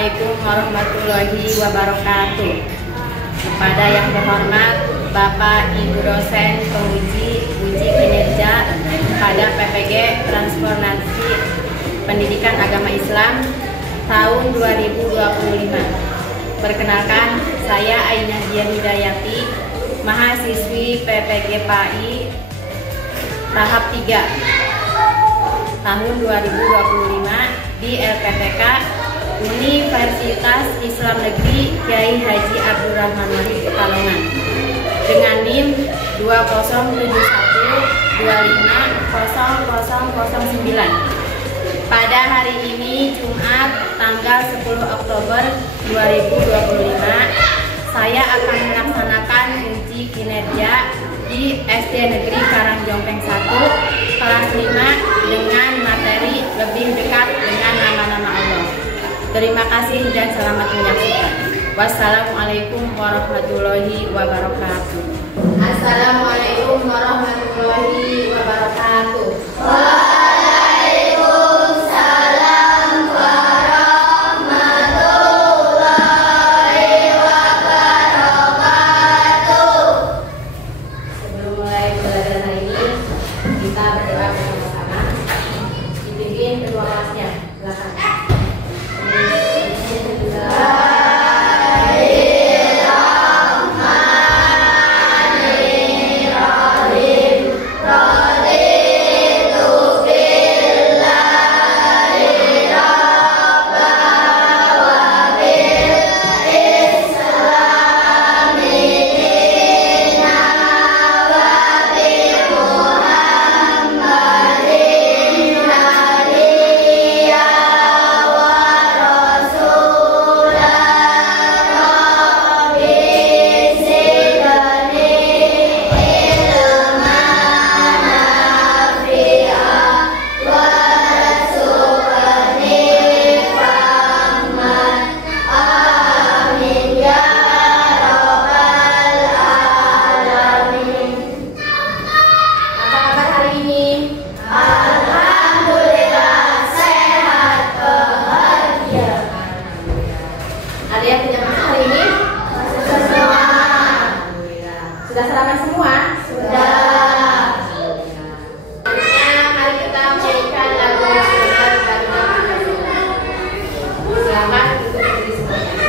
Assalamualaikum warahmatullahi wabarakatuh. Kepada yang terhormat Bapak Ibu dosen penguji uji kinerja pada PPG Transformasi Pendidikan Agama Islam tahun 2025. Perkenalkan, saya Ainah Dian Hidayati, mahasiswi PPG PAI tahap 3 tahun 2025 di LPTK Universitas Islam Negeri Kiai Haji Abdurrahman Wahid Pekalongan dengan NIM 2017250009. Pada hari ini Jumat tanggal 10 Oktober 2025, saya akan melaksanakan uji kinerja di SD Negeri Karangjompeng 1 kelas 5 dengan materi lebih dekat dengan nama-nama Allah. Terima kasih dan selamat menyaksikan. Wassalamualaikum warahmatullahi wabarakatuh. Assalamualaikum warahmatullahi wabarakatuh. Waalaikumsalam warahmatullahi wabarakatuh. Sebelum mulai pelajaran hari ini, kita berdoa bersama-sama. Dipimpin ketua kelasnya. Silakan. Ada yang tidak masuk hari ini? Semua. Sudah selamat semua? Sudah. Mari kita menyanyikan lagu nasional Bangga Pancasila. Selamat untuk diri semuanya.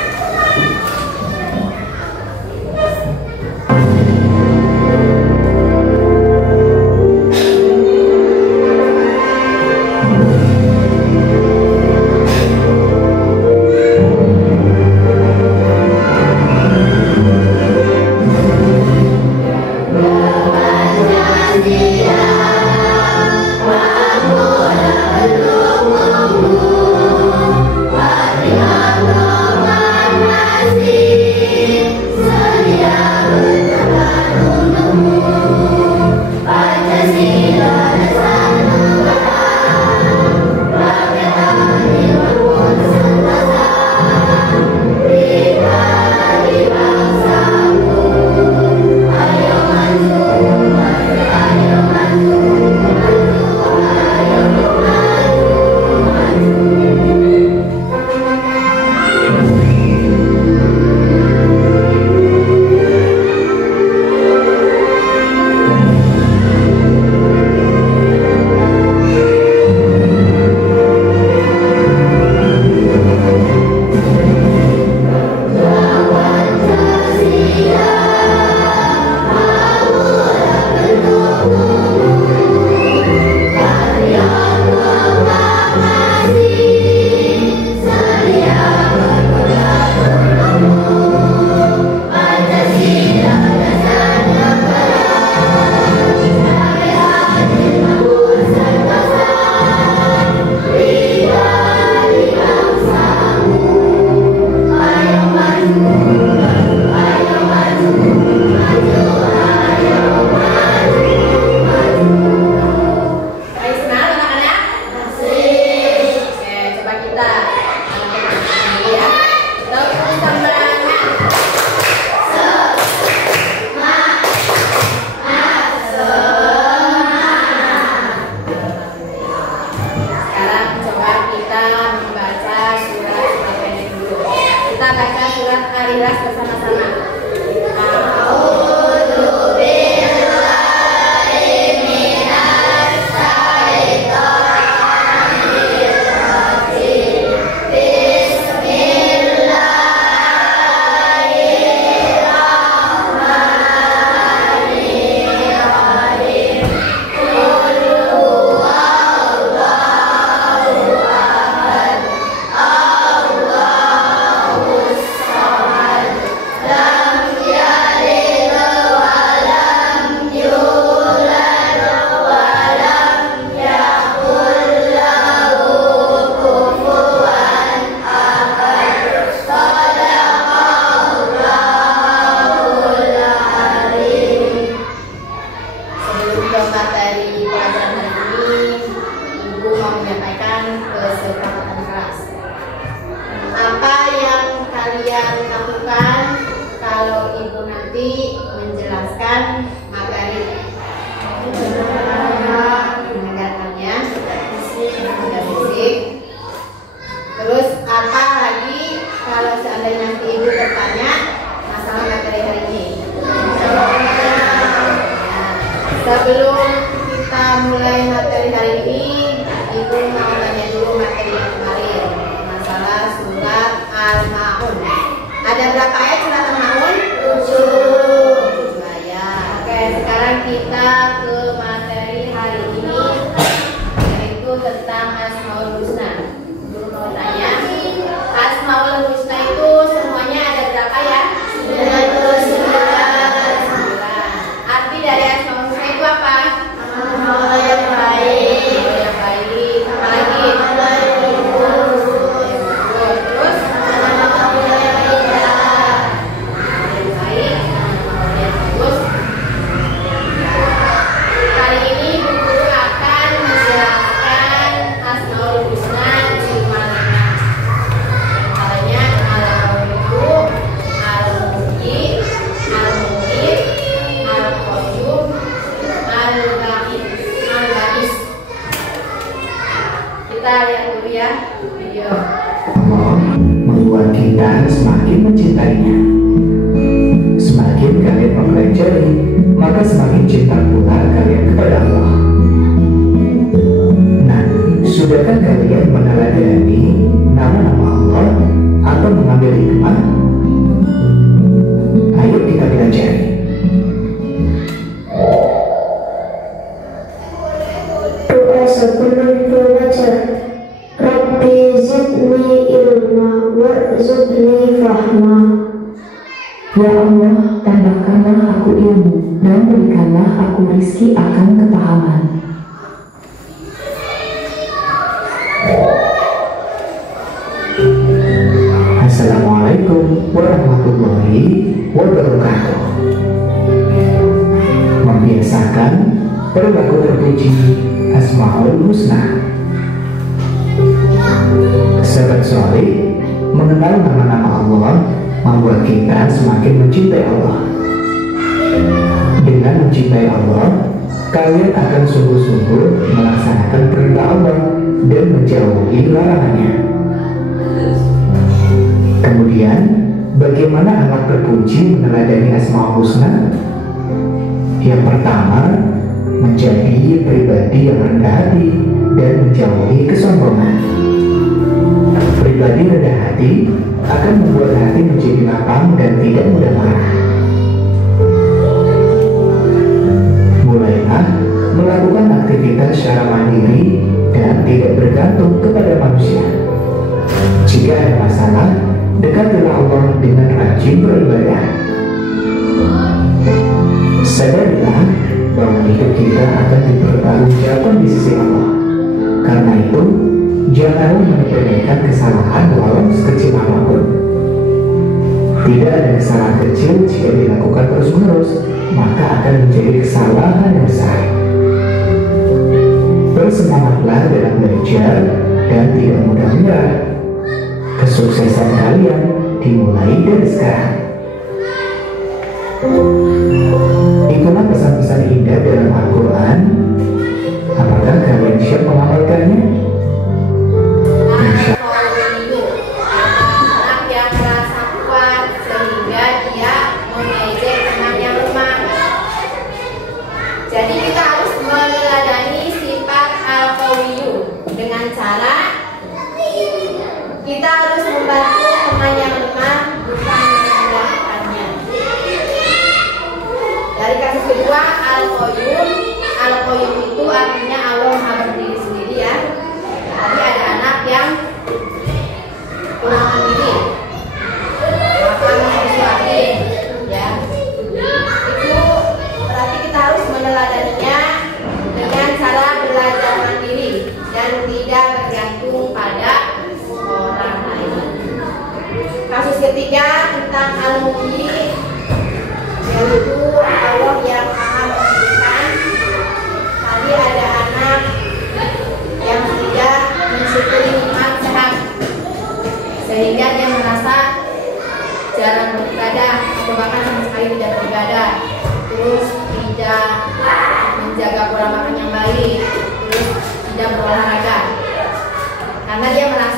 kalau ibu nanti menjelaskan materi mendengarkannya sudah fisik. Terus apa lagi kalau seandainya nanti ibu bertanya masalah materi hari ini? Sebelum kita mulai materi hari ini, ibu mau tanya dulu materi yang kemarin, masalah surat Al-Ma'un. Ada berapa ayat surat Al-Ma'un? 7 ayat. Oke, sekarang kita ke materi hari ini, yaitu tentang Asmaul Husna. Ibu mau tanya, Asmaul Husna itu semuanya ada berapa ya? 99. Arti dari Asmaul Husna itu apa? Nama yang baik. Yang baik. Apa lagi? Terus hari ini Bu Guru akan menjelaskan Asmaul Husna jumlahnya. Antaranya Al-Qawiyu, Al-Muhyi, Al-Muhyi, Al-Qayyum, Al-Ba'is. Kita lihat dulu ya video. Allah membuat kita semakin mencintainya. Semakin kalian mempelajari, maka semakin cinta pula kalian kepada Allah. Nah, sudahkah kalian meneladani nama-nama Allah atau mengambil hikmah? Ayo kita pelajari. Doa sebelum belajar. Rabbi zidni ilma warzuqni fahma. Ya Allah, tambahkanlah aku ilmu dan berikanlah aku rizki akan kepahaman. Assalamualaikum warahmatullahi wabarakatuh. Membiasakan perilaku terpuji Asmaul Husna. Sahabat soleh, mengenal nama-nama Allah membuat kita semakin mencintai Allah. Dengan mencintai Allah, kalian akan sungguh-sungguh melaksanakan perintah Allah dan menjauhi larangannya. Kemudian, bagaimana anak terpuji meneladani Asmaul Husna? Yang pertama, menjadi pribadi yang rendah hati dan menjauhi kesombongan. Pribadi rendah hati akan membuat hati menjadi lapang dan tidak mudah marah. Mulailah melakukan aktivitas secara mandiri dan tidak bergantung kepada manusia. Jika ada masalah, dekatilah Allah dengan rajin beribadah. Sadarilah bahwa hidup kita akan dipertanggungjawabkan di sisi Allah. Karena itu, janganlah menyepelekan kesalahan walau sekecil apapun. Tidak ada kesalahan kecil jika dilakukan terus-menerus, maka akan menjadi kesalahan yang besar. Bersemangatlah dalam belajar dan tidak mudah menyerah. Kesuksesan kalian dimulai dari sekarang. Itulah pesan-pesan indah dalam Al-Quran. Apakah kalian siap mengamalkannya? Al-Qawiyu, anak yang merasa kuat sehingga dia mengejek teman yang lemah. Jadi kita harus meneladani sifat Al-Qawiyu dengan cara kita harus membantu teman yang lemah, bukan merendahkannya. Dari kasus kedua, Al-Qayyum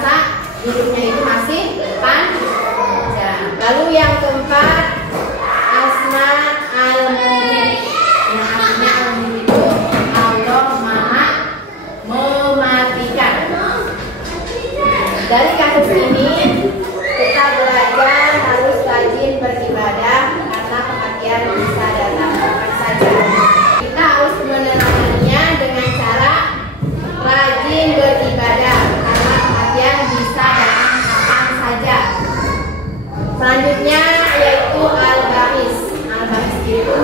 merasa hidupnya itu masih panjang. Lalu yang keempat, asma al-mu'min. Yang artinya al-mu'min itu Allah Maha Mematikan. Dari kasus ini kita belajar harus rajin beribadah karena kematian bisa datang kapan saja. Kita harus menerangkannya dengan cara rajin beribadah karena kematian bisa datang kapan saja. Selanjutnya yaitu al-ba'is. Al-ba'is itu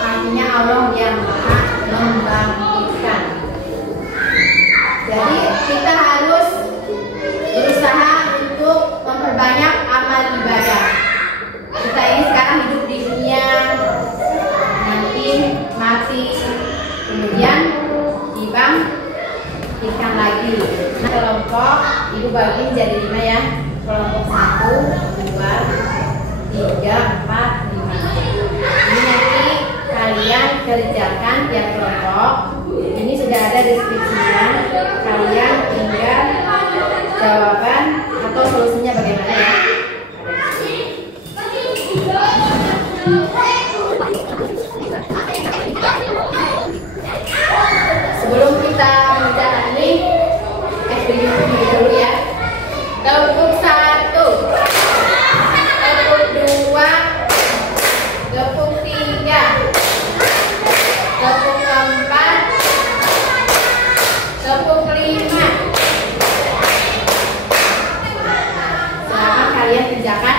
artinya Allah yang Maha Membangkitkan. Jadi kita harus berusaha untuk memperbanyak amal ibadah. Kita ini sekarang hidup di dunia, nanti mati, kemudian dibangkitkan lagi. Nah, kelompok ibu bagi menjadi 5 ya. Kelompok 1, 2, 3, 4, 5. Ini nanti kalian kerjakan tiap kelompok. Ini sudah ada deskripsinya. Kalian tinggal jawaban atau solusinya bagaimana ya. Sebelum kita mengerjakan ini, beri dulu ya. Kelompok 1, kelompok 2, kelompok 3, kelompok 4, kelompok 5. Silahkan kalian kerjakan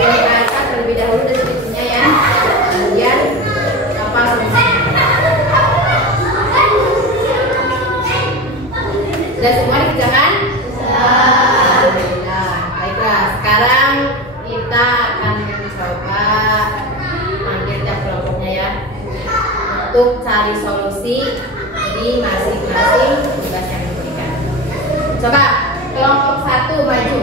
yang atas terlebih dahulu deskripsinya ya. Kemudian apa solusinya? Sudah semua dikerjakan? Nah, baiklah. Sekarang kita akan mencoba panggil tiap kelompoknya ya, untuk cari solusi di masing-masing tugas yang diberikan. Coba kelompok 1 maju.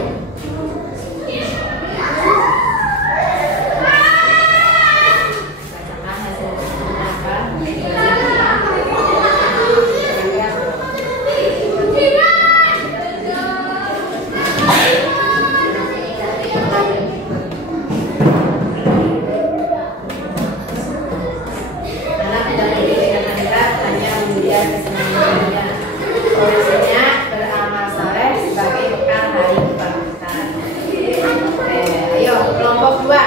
Solusinya beramal saleh sebagai bekal hari kebangkitan. Oke, ayo kelompok 2.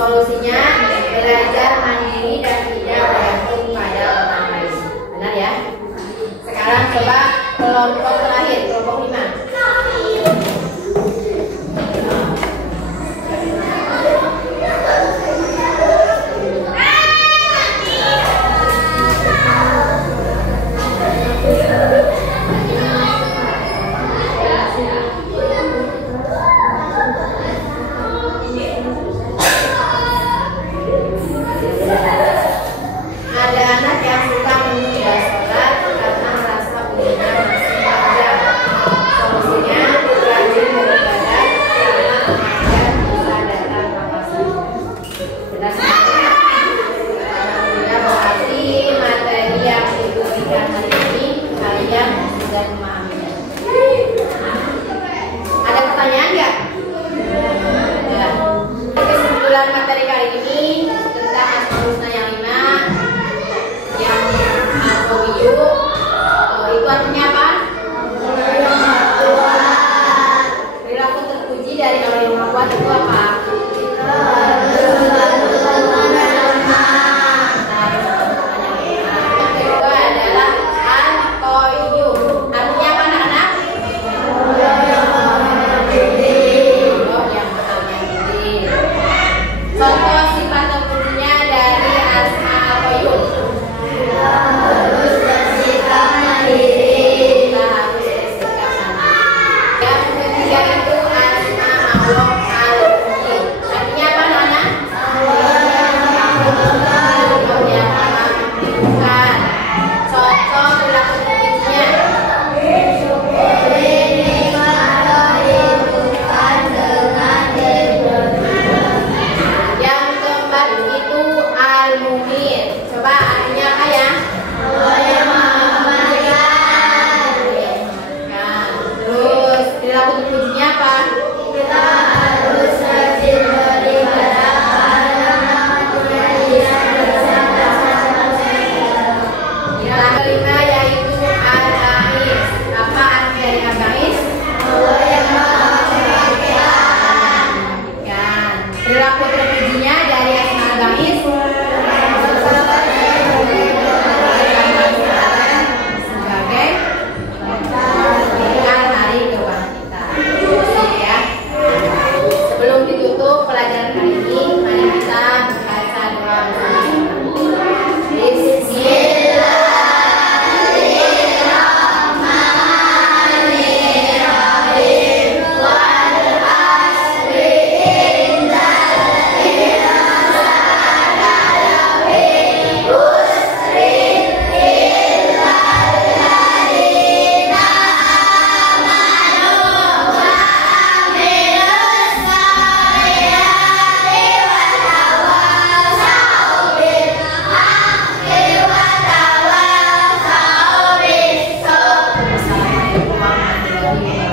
Solusinya belajar mandiri dan tidak bergantung pada orang lain. Benar ya? Sekarang coba kelompok terakhir, kelompok 5. Perilaku terpujinya apa? Kita harus rajin beribadah karena Yang kelima yaitu al-ba'is. Apa arti dari al-ba'is? Allah yang maha membahagiakan. Perilaku terpujinya dari asma al-ba'is sebagai mengenal hari kebangkitan. Ya. Sebelum ditutup pelajaran kali ini, mari kita baca doa bersama. Bismillah. Assalamualaikum warahmatullahi wabarakatuh.